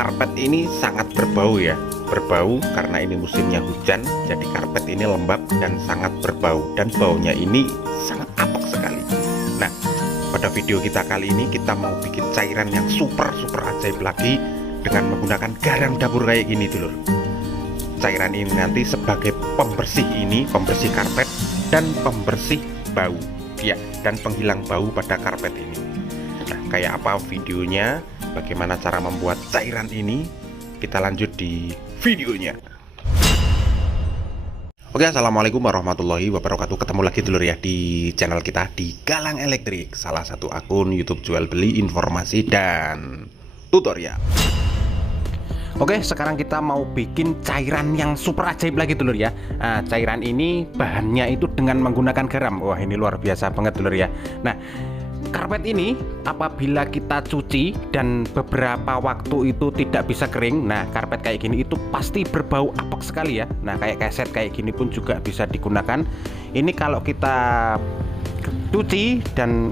Karpet ini sangat berbau ya, berbau karena ini musimnya hujan, jadi karpet ini lembab dan sangat berbau, dan baunya ini sangat apek sekali. Nah, pada video kita kali ini kita mau bikin cairan yang super ajaib lagi dengan menggunakan garam dapur kayak gini dulur. Cairan ini nanti sebagai pembersih karpet dan pembersih bau ya, dan penghilang bau pada karpet ini. Nah, kayak apa videonya, bagaimana cara membuat cairan ini, kita lanjut di videonya. Oke, assalamualaikum warahmatullahi wabarakatuh. Ketemu lagi dulur ya di channel kita di Galang Elektrik, salah satu akun YouTube jual beli informasi dan tutorial. Oke, sekarang kita mau bikin cairan yang super ajaib lagi dulur ya. Nah, cairan ini bahannya itu dengan menggunakan garam. Wah, ini luar biasa banget dulur ya. Nah, karpet ini apabila kita cuci dan beberapa waktu itu tidak bisa kering, nah karpet kayak gini itu pasti berbau apek sekali ya. Nah, kayak keset kayak gini pun juga bisa digunakan. Ini kalau kita cuci dan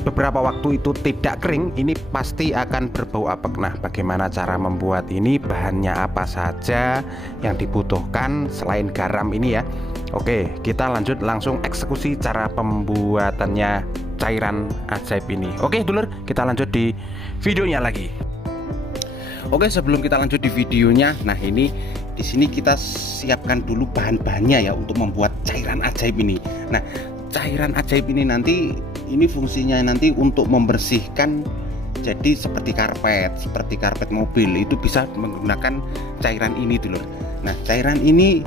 beberapa waktu itu tidak kering, ini pasti akan berbau apek. Nah, bagaimana cara membuat ini, bahannya apa saja yang dibutuhkan selain garam ini ya. Oke, kita lanjut langsung eksekusi cara pembuatannya cairan ajaib ini. Oke dulur, kita lanjut di videonya lagi. Oke, sebelum kita lanjut di videonya, nah ini di sini kita siapkan dulu bahan-bahannya ya untuk membuat cairan ajaib ini. Nah, cairan ajaib ini nanti fungsinya nanti untuk membersihkan, jadi seperti karpet mobil itu bisa menggunakan cairan ini dulur. Nah, cairan ini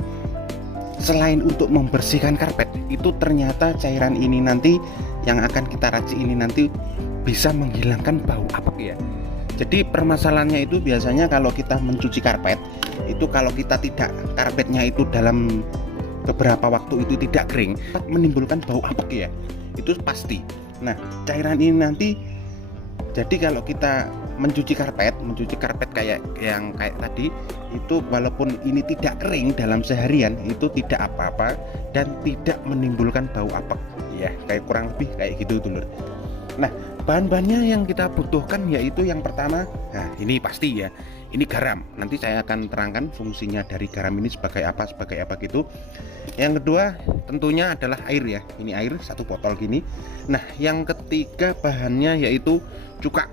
selain untuk membersihkan karpet, itu ternyata cairan ini nanti yang akan kita racik ini nanti bisa menghilangkan bau apek ya. Jadi permasalahannya itu biasanya kalau kita mencuci karpet itu, kalau kita tidak, karpetnya itu dalam beberapa waktu itu tidak kering, menimbulkan bau apek ya, itu pasti. Nah, cairan ini nanti, jadi kalau kita mencuci karpet kayak tadi itu, walaupun ini tidak kering dalam seharian, itu tidak apa-apa dan tidak menimbulkan bau apek ya, kayak kurang lebih kayak gitu dulur. Nah, bahan-bahannya yang kita butuhkan yaitu yang pertama, nah ini pasti ya, ini garam. Nanti saya akan terangkan fungsinya dari garam ini sebagai apa gitu. Yang kedua tentunya adalah air ya, ini air 1 botol gini. Nah, yang ketiga bahannya yaitu cuka.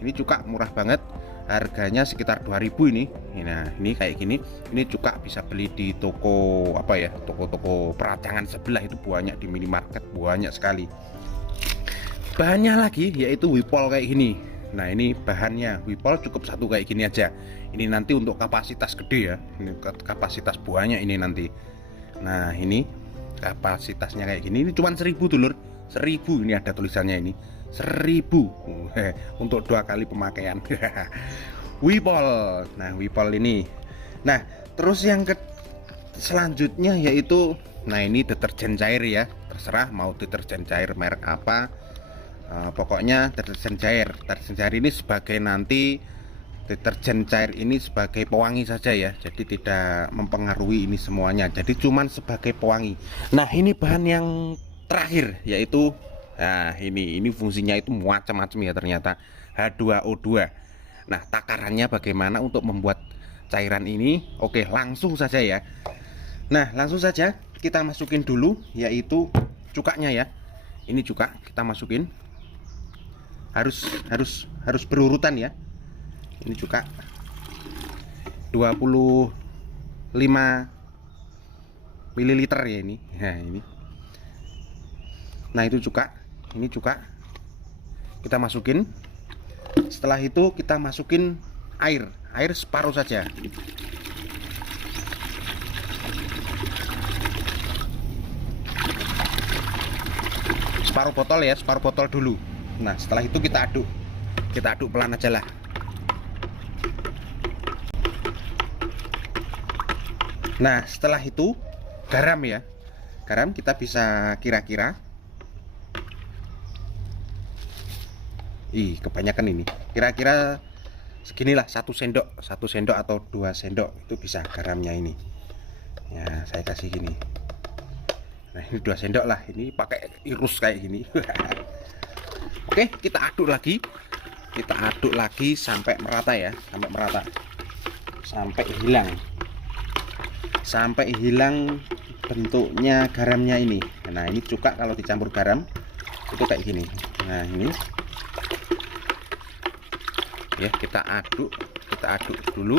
Ini cuka murah banget, harganya sekitar 2000 ini. Nah, ini kayak gini. Ini cuka bisa beli di toko apa ya, toko-toko peracangan sebelah itu banyak, di minimarket banyak sekali. Bahannya lagi yaitu wipol kayak gini. Nah, ini bahannya wipol cukup 1 kayak gini aja. Ini nanti untuk kapasitas gede ya, ini kapasitas banyak ini nanti. Nah, ini kapasitasnya kayak gini. Ini cuma 1000 dulur, 1000 ini ada tulisannya ini 1000 untuk 2 kali pemakaian. Wipol. Nah, wipol ini. Nah, terus yang selanjutnya yaitu, nah ini deterjen cair ya, terserah mau deterjen cair merek apa. Pokoknya deterjen cair ini sebagai nanti, deterjen cair ini sebagai pewangi saja ya, jadi tidak mempengaruhi ini semuanya, jadi cuman sebagai pewangi. Nah, ini bahan yang terakhir yaitu, nah ini fungsinya itu macam-macam ya ternyata, H2O2. Nah, takarannya bagaimana untuk membuat cairan ini? Oke, langsung saja ya. Nah, langsung saja kita masukin dulu yaitu cukanya ya. Ini cuka kita masukin, harus berurutan ya. Ini cuka 25 ml ya ini. Nah, ini. Nah, itu cuka. Ini cuka kita masukin. Setelah itu kita masukin air separuh saja. Separuh botol ya, separuh botol dulu. Nah, setelah itu kita aduk pelan aja lah. Nah, setelah itu garam ya, garam kita bisa kira-kira, kebanyakan ini, kira-kira seginilah, 1 sendok atau 2 sendok itu bisa garamnya ini ya. Saya kasih gini. Nah, ini 2 sendok lah, ini pakai irus kayak gini. Oke, kita aduk lagi. kita aduk lagi sampai merata ya, sampai hilang bentuknya garamnya ini. Nah ini cuka kalau dicampur garam itu kayak gini. Nah ini ya, kita aduk dulu.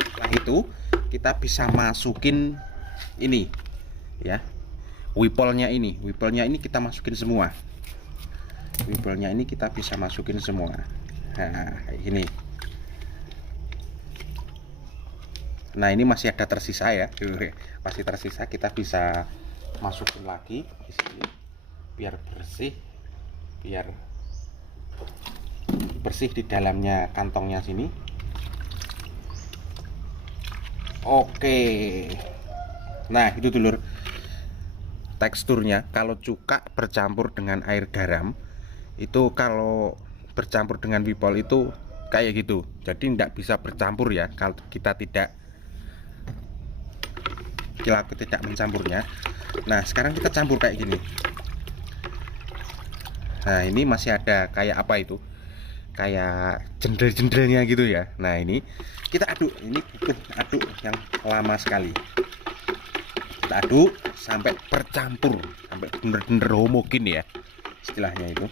Setelah itu kita bisa masukin ini ya, wipolnya ini kita masukin semua. Wipolnya ini kita bisa masukin semua. Nah ini. Nah ini masih ada tersisa ya, masih tersisa, kita bisa masukin lagi di sini biar bersih di dalamnya kantongnya sini. Oke. Nah itu dulur, teksturnya kalau cuka bercampur dengan air garam itu, kalau bercampur dengan wipol itu kayak gitu. Jadi tidak bisa bercampur ya kalau kita tidak mencampurnya. Nah sekarang kita campur kayak gini. Nah ini masih ada kayak apa itu, kayak jendel-jendelnya gitu ya. Nah ini kita aduk, ini butuh aduk yang lama sekali. Kita aduk sampai bercampur, sampai bener-bener homogen ya istilahnya itu.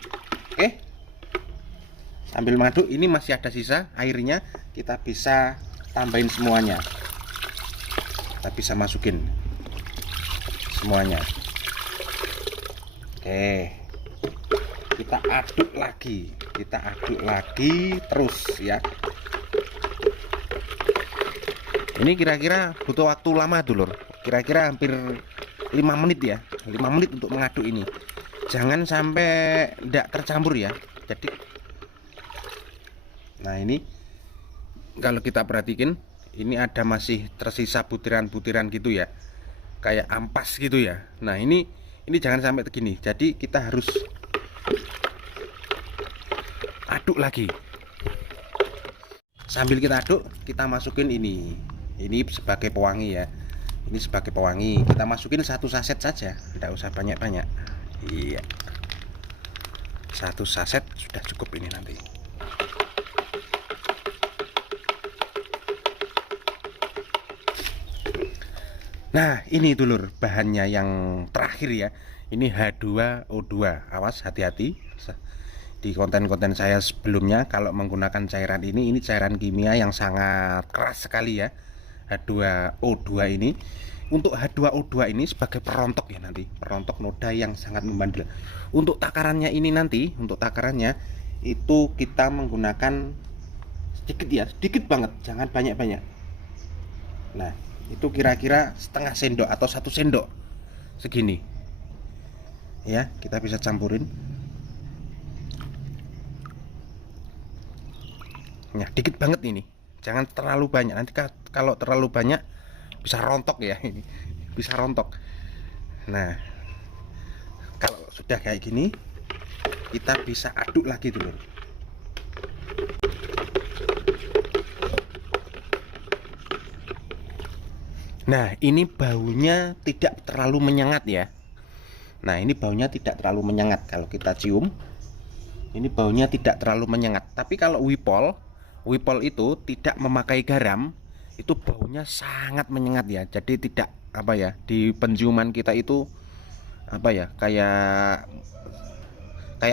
Oke, sambil mengaduk ini masih ada sisa airnya, kita bisa tambahin semuanya, kita bisa masukin semuanya. Oke, kita aduk lagi terus ya. Ini kira-kira butuh waktu lama dulur, kira-kira hampir 5 menit ya, 5 menit untuk mengaduk ini. Jangan sampai tidak tercampur ya. Jadi nah ini kalau kita perhatikan ini ada masih tersisa butiran-butiran gitu ya, kayak ampas gitu ya. Nah ini jangan sampai begini. Jadi kita harus aduk lagi. Sambil kita aduk, kita masukin ini sebagai pewangi ya. Ini sebagai pewangi, kita masukin 1 saset saja, tidak usah banyak-banyak. Iya, 1 saset sudah cukup ini nanti. Nah ini dulur bahannya yang terakhir ya. Ini H2O2. Awas, hati-hati. Di konten-konten saya sebelumnya kalau menggunakan cairan ini cairan kimia yang sangat keras sekali ya, H2O2 ini. Untuk H2O2 ini sebagai perontok ya, nanti perontok noda yang sangat membandel. Untuk takarannya ini nanti, untuk takarannya itu kita menggunakan sedikit ya, sedikit banget, jangan banyak-banyak. Nah itu kira-kira setengah sendok atau 1 sendok segini ya, kita bisa campurin. Nah dikit banget ini, jangan terlalu banyak, nanti kalau terlalu banyak bisa rontok ya, ini bisa rontok. Nah kalau sudah kayak gini kita bisa aduk lagi dulu. Nah ini baunya tidak terlalu menyengat ya. Nah ini baunya tidak terlalu menyengat, kalau kita cium ini baunya tidak terlalu menyengat. Tapi kalau wipol itu tidak memakai garam, itu baunya sangat menyengat ya. Jadi tidak apa ya, di penciuman kita itu apa ya, kayak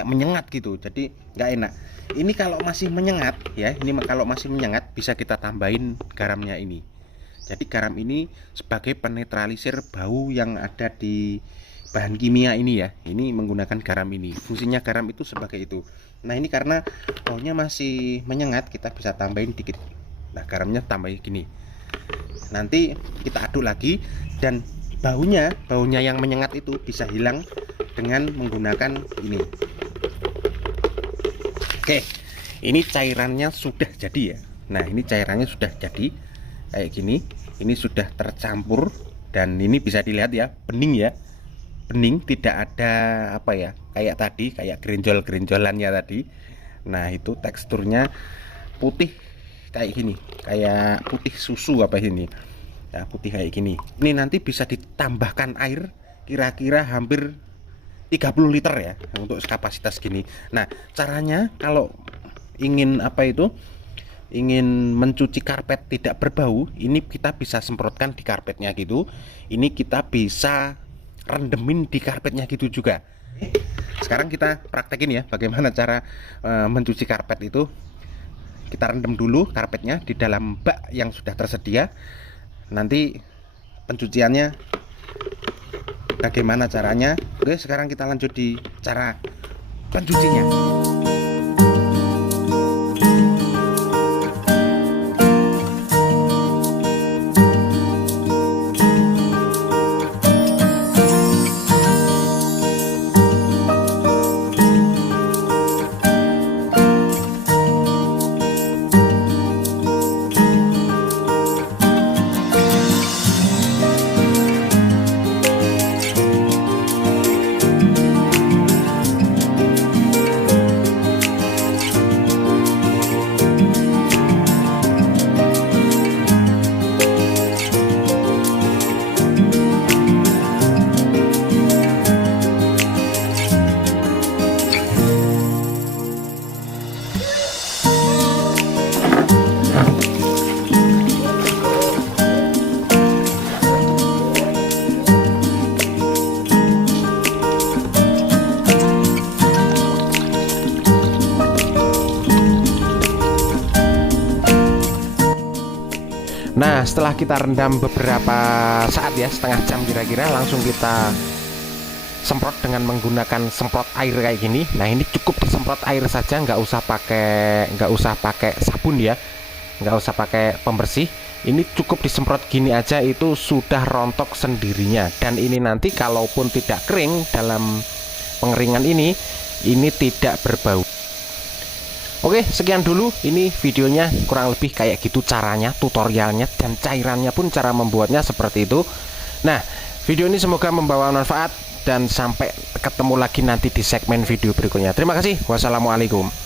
menyengat gitu, jadi nggak enak. Ini kalau masih menyengat ya, ini kalau masih menyengat bisa kita tambahin garamnya ini. Jadi garam ini sebagai penetralisir bau yang ada di bahan kimia ini ya. Ini menggunakan garam ini, fungsinya garam itu sebagai itu. Nah ini karena baunya masih menyengat, kita bisa tambahin dikit. Nah garamnya tambahin gini, nanti kita aduk lagi, dan baunya yang menyengat itu bisa hilang dengan menggunakan ini. Oke, ini cairannya sudah jadi ya. Nah ini cairannya sudah jadi kayak gini, ini sudah tercampur, dan ini bisa dilihat ya, bening ya, bening, tidak ada apa ya, kayak tadi, kayak gerinjol-gerinjolannya tadi. Nah itu teksturnya putih kayak gini, kayak putih susu apa ini. Nah putih kayak gini. Ini nanti bisa ditambahkan air kira-kira hampir 30 liter ya untuk kapasitas gini. Nah caranya kalau ingin ingin mencuci karpet tidak berbau, ini kita bisa semprotkan di karpetnya gitu. Ini kita bisa rendemin di karpetnya gitu juga. Sekarang kita praktekin ya bagaimana cara mencuci karpet itu. Kita rendam dulu karpetnya di dalam bak yang sudah tersedia. Nanti pencuciannya bagaimana caranya. Oke, sekarang kita lanjut di cara pencucinya. Nah, setelah kita rendam beberapa saat ya, setengah jam kira-kira, langsung kita semprot dengan menggunakan semprot air kayak gini. Nah, ini cukup disemprot air saja, nggak usah pakai sabun ya, nggak usah pakai pembersih. Ini cukup disemprot gini aja itu sudah rontok sendirinya. Dan ini nanti kalaupun tidak kering dalam pengeringan ini tidak berbau. Oke, sekian dulu ini videonya, kurang lebih kayak gitu caranya, tutorialnya, dan cairannya pun cara membuatnya seperti itu. Nah, video ini semoga membawa manfaat dan sampai ketemu lagi nanti di segmen video berikutnya. Terima kasih. Wassalamualaikum.